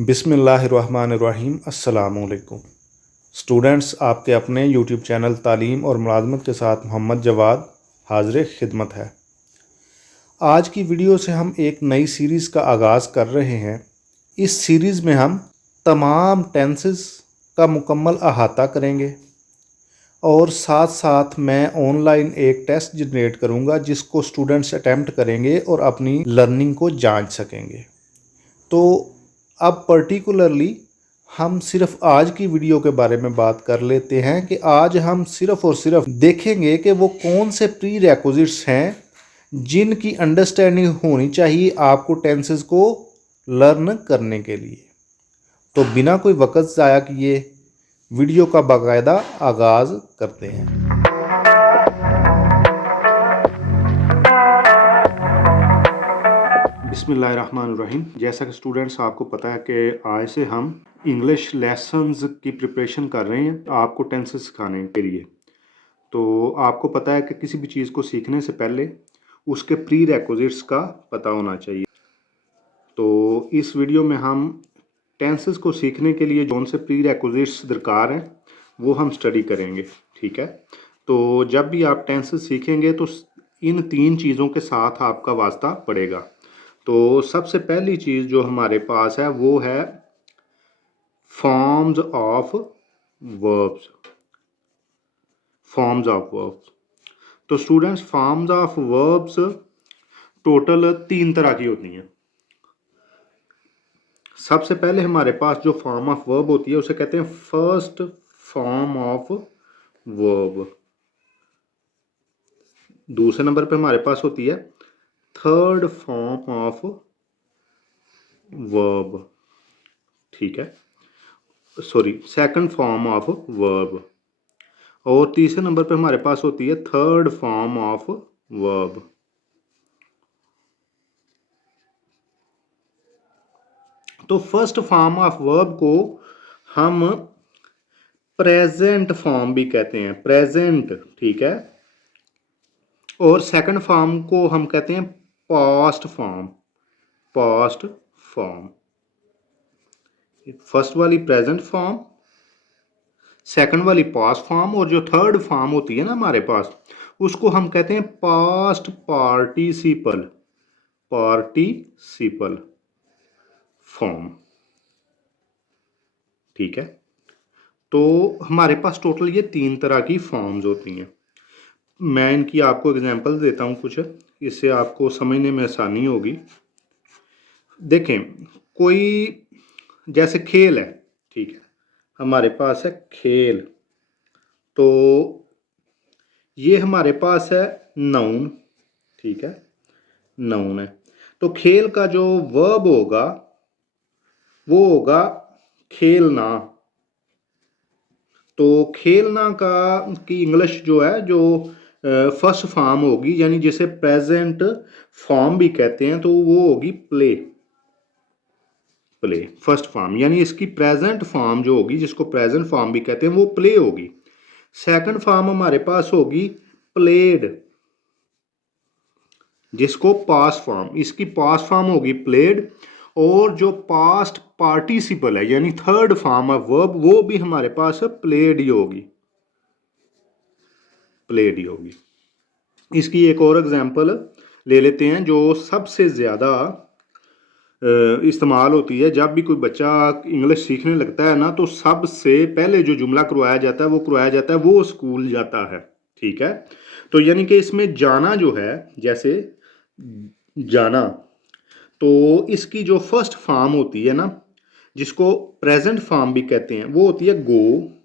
बिस्मिल्लाहिर्रहमानिर्रहीम अस्सलामुअलैकुम स्टूडेंट्स, आपके अपने यूट्यूब चैनल तालीम और मुलाज़मत के साथ मोहम्मद जवाद हाज़िर खिदमत है। आज की वीडियो से हम एक नई सीरीज़ का आगाज़ कर रहे हैं। इस सीरीज़ में हम तमाम टेंसेस का मुकम्मल अहाता करेंगे और साथ साथ मैं ऑनलाइन एक टेस्ट जनरेट करूँगा जिसको स्टूडेंट्स अटैम्प्ट करेंगे और अपनी लर्निंग को जांच सकेंगे। तो अब पर्टिकुलरली हम सिर्फ आज की वीडियो के बारे में बात कर लेते हैं कि आज हम सिर्फ और सिर्फ देखेंगे कि वो कौन से प्री रेक्विजिट्स हैं जिनकी अंडरस्टैंडिंग होनी चाहिए आपको टेंसेस को लर्न करने के लिए। तो बिना कोई वक्त ज़ाया किए वीडियो का बाकायदा आगाज़ करते हैं। बिस्मिल्लाहिर्रहमानिर्रहीम। जैसा कि स्टूडेंट्स आपको पता है कि आज से हम इंग्लिश लेसन्स की प्रिपरेशन कर रहे हैं आपको टेंसेस सिखाने के लिए। तो आपको पता है कि किसी भी चीज़ को सीखने से पहले उसके प्री रेक्विजिट्स का पता होना चाहिए। तो इस वीडियो में हम टेंसेस को सीखने के लिए कौन से प्री रेक्विजिट्स दरकार हैं वो हम स्टडी करेंगे, ठीक है। तो जब भी आप टेंसेस सीखेंगे तो इन तीन चीज़ों के साथ आपका वास्ता पड़ेगा। तो सबसे पहली चीज़ जो हमारे पास है वो है forms of verbs. Forms of verbs. तो students, forms of verbs total 3 तरह की होती हैं। सबसे पहले हमारे पास जो फॉर्म ऑफ वर्ब होती है उसे कहते हैं फर्स्ट फॉर्म ऑफ वर्ब। दूसरे नंबर पे हमारे पास होती है थर्ड फॉर्म ऑफ वर्ब, ठीक है, sorry second form of verb. और तीसरे नंबर पे हमारे पास होती है थर्ड फॉर्म ऑफ वर्ब। तो फर्स्ट फॉर्म ऑफ वर्ब को हम प्रेजेंट फॉर्म भी कहते हैं, प्रेजेंट, ठीक है। और सेकंड फॉर्म को हम कहते हैं past form, past form. First वाली प्रेजेंट फॉर्म, सेकंड वाली पास्ट फॉर्म, और जो थर्ड फॉर्म होती है ना हमारे पास उसको हम कहते हैं पास्ट पार्टिसिपल, पार्टिसिपल फॉर्म, ठीक है। तो हमारे पास टोटल ये 3 तरह की फॉर्म्स होती हैं। मैं इनकी आपको एग्जांपल देता हूँ कुछ, इससे आपको समझने में आसानी होगी। देखें, कोई जैसे खेल है, ठीक है, हमारे पास है खेल, तो ये हमारे पास है नाउन, ठीक है, नाउन है। तो खेल का जो वर्ब होगा वो होगा खेलना। तो खेलना का की इंग्लिश जो है जो फर्स्ट फॉर्म होगी, यानी जिसे प्रेजेंट फॉर्म भी कहते हैं, तो वो होगी प्ले, प्ले फर्स्ट फॉर्म, यानी इसकी प्रेजेंट फॉर्म जो होगी जिसको प्रेजेंट फॉर्म भी कहते हैं वो प्ले होगी। सेकंड फॉर्म हमारे पास होगी प्लेड, जिसको पास्ट फॉर्म, इसकी पास्ट फॉर्म होगी प्लेड। और जो पास्ट पार्टिसिपल है यानी थर्ड फॉर्म ऑफ वर्ब वो भी हमारे पास प्लेड ही होगी, प्लेड ही होगी। इसकी एक और एग्जांपल ले लेते हैं जो सबसे ज़्यादा इस्तेमाल होती है। जब भी कोई बच्चा इंग्लिश सीखने लगता है ना तो सबसे पहले जो जुमला करवाया जाता है वो करवाया जाता है वो स्कूल जाता है, ठीक है। तो यानी कि इसमें जाना जो है, जैसे जाना, तो इसकी जो फर्स्ट फॉर्म होती है ना जिसको प्रेजेंट फॉर्म भी कहते हैं वो होती है गो।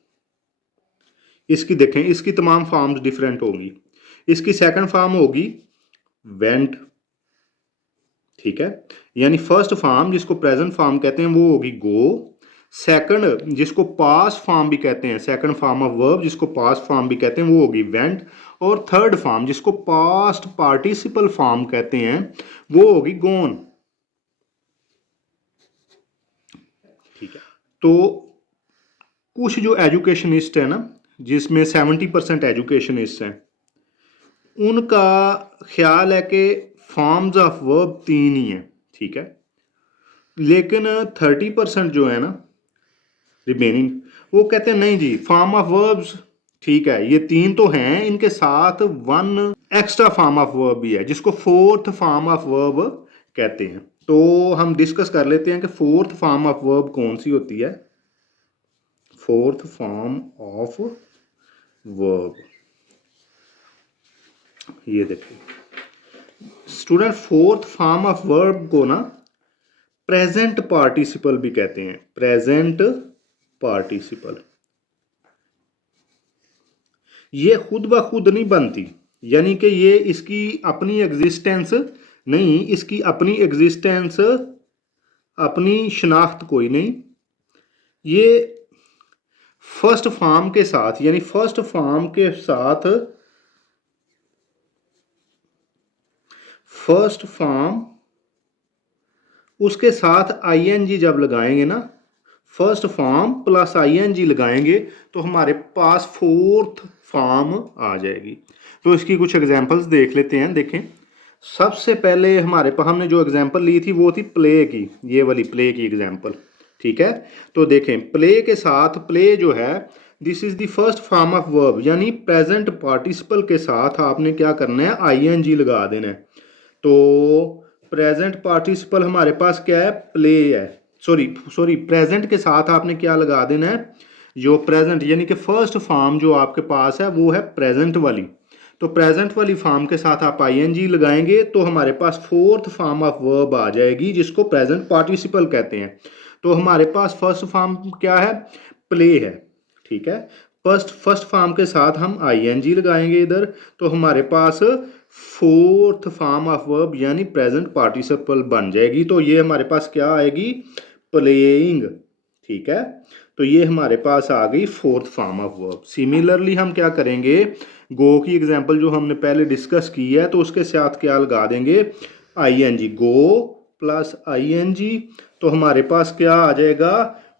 इसकी देखें, इसकी तमाम फॉर्म्स डिफरेंट होंगी। इसकी सेकंड फॉर्म होगी वेंट, ठीक है, यानी फर्स्ट फॉर्म जिसको प्रेजेंट फॉर्म कहते हैं वो होगी गो। सेकंड जिसको पास्ट फॉर्म भी कहते हैं, सेकंड फॉर्म ऑफ वर्ब जिसको पास्ट फॉर्म भी कहते हैं वो होगी वेंट। और थर्ड फॉर्म जिसको पास्ट पार्टिसिपल फॉर्म कहते हैं वो होगी गोन, ठीक है। तो कुछ जो एजुकेशनिस्ट है ना, जिसमें 70% एजुकेशनिस्ट हैं, उनका ख्याल है कि फॉर्म्स ऑफ वर्ब 3 ही हैं, ठीक है। लेकिन 30% जो है ना रिमेनिंग, वो कहते हैं नहीं जी, फॉर्म ऑफ वर्ब्स ठीक है, ये 3 तो हैं, इनके साथ 1 एक्स्ट्रा फॉर्म ऑफ वर्ब भी है जिसको फोर्थ फॉर्म ऑफ वर्ब कहते हैं। तो हम डिस्कस कर लेते हैं कि फोर्थ फॉर्म ऑफ वर्ब कौन सी होती है। फोर्थ फॉर्म ऑफ वर्ब, ये देखिए student, fourth form of verb को ना प्रेजेंट पार्टिसिपल भी कहते हैं। प्रेजेंट पार्टिसिपल, ये खुद ब खुद नहीं बनती, यानी कि ये इसकी अपनी एग्जिस्टेंस नहीं, इसकी अपनी एग्जिस्टेंस, अपनी शनाख्त कोई नहीं। ये फर्स्ट फॉर्म के साथ, यानी फर्स्ट फॉर्म के साथ, फर्स्ट फॉर्म उसके साथ आईएनजी जब लगाएंगे ना, फर्स्ट फॉर्म प्लस आईएनजी लगाएंगे तो हमारे पास फोर्थ फॉर्म आ जाएगी। तो इसकी कुछ एग्जांपल्स देख लेते हैं। देखें, सबसे पहले हमारे पास हमने जो एग्जांपल ली थी वो थी प्ले की, ये वाली प्ले की एग्जांपल, ठीक है। तो देखें, प्ले के साथ, प्ले जो है this is the first form of verb, यानी प्रेजेंट पार्टिसिपल के साथ आपने क्या करना है, आईएनजी लगा देना है। तो प्रेजेंट पार्टिसिपल हमारे पास क्या है, प्ले है। सॉरी प्रेजेंट के साथ आपने क्या लगा देना है, जो प्रेजेंट यानी कि फर्स्ट फॉर्म जो आपके पास है वो है प्रेजेंट वाली। तो प्रेजेंट वाली फॉर्म के साथ आप आईएनजी लगाएंगे तो हमारे पास फोर्थ फॉर्म ऑफ वर्ब आ जाएगी जिसको प्रेजेंट पार्टिसिपल कहते हैं। तो हमारे पास फर्स्ट फॉर्म क्या है, प्ले है, ठीक है। फर्स्ट फॉर्म के साथ हम आईएनजी लगाएंगे इधर, तो हमारे पास फोर्थ फॉर्म ऑफ वर्ब यानी प्रेजेंट पार्टिसिपल बन जाएगी। तो ये हमारे पास क्या आएगी, प्लेइंग, ठीक है। तो ये हमारे पास आ गई fourth form of verb. Similarly हम क्या करेंगे, गो की एग्जांपल जो हमने पहले डिस्कस की है, तो उसके साथ क्या लगा देंगे, आईएनजी, गो प्लस आईएनजी, तो हमारे पास क्या आ जाएगा,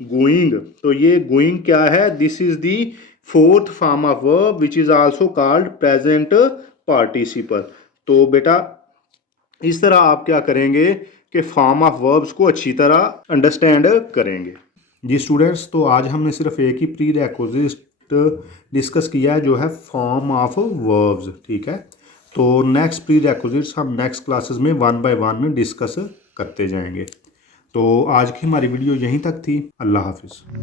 गोइंग। तो ये गोइंग क्या है, this is the fourth form of verb which is also called present participle. तो बेटा इस तरह आप क्या करेंगे कि फॉर्म ऑफ वर्ब्स को अच्छी तरह अंडरस्टैंड करेंगे। जी स्टूडेंट्स, तो आज हमने सिर्फ एक ही प्री रिक्विजिट डिस्कस किया है जो है फॉर्म ऑफ वर्ब्स, ठीक है। तो नेक्स्ट प्री रिक्विजिट्स हम नेक्स्ट क्लासेस में 1 बाय 1 डिस्कस करते जाएंगे। तो आज की हमारी वीडियो यहीं तक थी। अल्लाह हाफिज़।